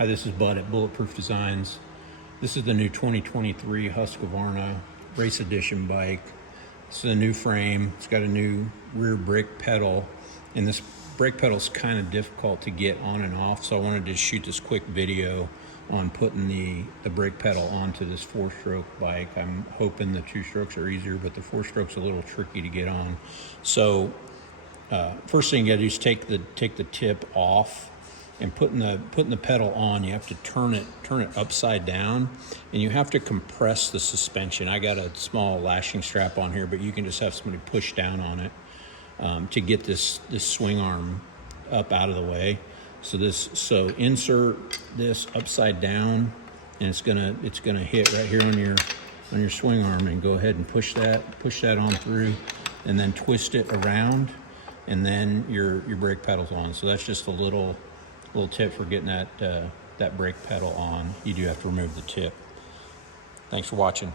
Hi, this is Bud at Bulletproof Designs. This is the new 2023 Husqvarna Race Edition bike. This is a new frame. It's got a new rear brake pedal, and this brake pedal is kind of difficult to get on and off, so I wanted to shoot this quick video on putting the brake pedal onto this 4-stroke bike. I'm hoping the 2 strokes are easier, but the 4-stroke's a little tricky to get on. So first thing you gotta do is take the tip off, and putting the pedal on, you have to turn it upside down, and you have to compress the suspension. I got a small lashing strap on here, but you can just have somebody push down on it to get this swing arm up out of the way. So insert this upside down, and it's gonna hit right here on your swing arm, and go ahead and push that on through, and then twist it around, and then your brake pedal's on. So that's just a little tip for getting that brake pedal on. You do have to remove the tip. Thanks for watching.